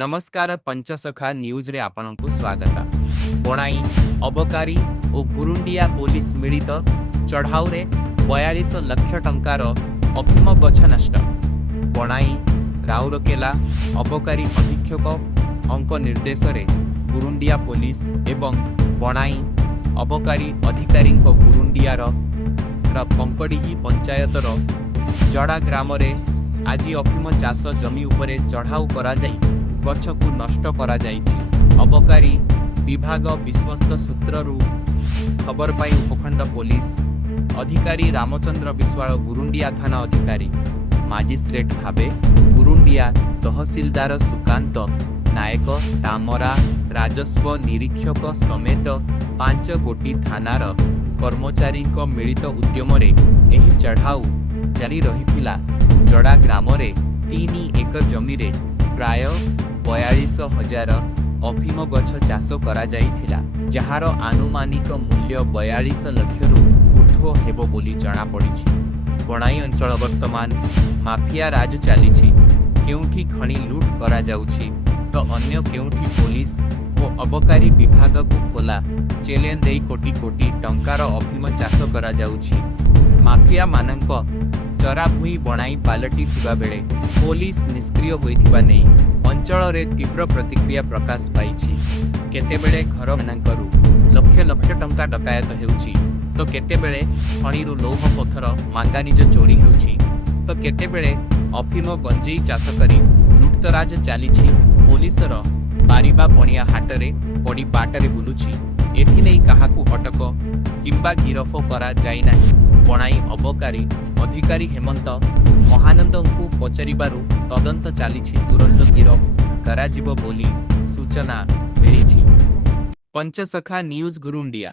नमस्कार पंचसखा न्यूज रे आपनकु स्वागत। बणाई अबकारी और गुरुंडिया पुलिस मिलित चढ़ाऊ रे 42 लाख टंकार अफीम गछ नष्ट। बणाई राउरकेला अबकारी अधीक्षक अंक निर्देश रे गुरुंडिया पुलिस एवं बणाई अबकारी अधिकारी गुरुंडियार पंकड़ी पंचायतर जड़ा ग्राम रे आज अफीम चाष जमी उपरे चढ़ाऊ करा जाई गछकु नष्ट करा जाइछि। अबकारी विभाग विश्वस्त सूत्ररू खबर पाई उपखंड पुलिस अधिकारी रामचंद्र विश्वाल गुरुंडिया थाना अधिकारी मजिस्ट्रेट भावे गुरुंडिया तहसीलदार सुकांत नायक तामरा राजस्व निरीक्षक समेत 5 गोटी थानार कर्मचारी मिलित उद्यम एही चढ़ाऊ जारी रहिथिला। जड़ा ग्राम रे 3 एकर जमी रे प्राय 42,000 अफीम गछ चाष करा जाइथिला, जहार आनुमानिक मूल्य 42 लाख रु ऊर्ध्व हेबो बोली जଣା पड़िछि। बणाई अंचल वर्तमान माफिया राज चलीछि। केउठी खणी लूट करा जाउछि तो अन्य केउठी पुलिस और अबकारी विभाग को खोला चैलेंज देई कोटी कोटी टंकार अफीम चाष करा जाउछि। माफिया मानक चरा भूई बणाई पालटी थिबा बेले पुलिस निष्क्रिय होइथिबा नै अंचल रे तीव्र प्रतिक्रिया प्रकाश पाइछि। केतेबेले घर मानकरू लक्ष लक्ष टंका डकायत हेउछि तो केतेबेले खणीरू लौह पत्थर मांगानिज चोरी हेउछि तो केतेबेले अफीम गंजेई चाष करी लुटतराज चलीछि। पुलिसर बारिबा पणिया हाटरे पड़ी बाटरे बुलुछि। एथि नै काहाकू अटक किंबा गिरफ करा जाई नाही। बणाई अबकारी अधिकारी हेमंत महानंद को पचारिबारु तदंत चलीछि। तुरंत गिरफ कराजिबो बोली सूचना मिलिछि। पंचसखा न्यूज गुरुंडिया।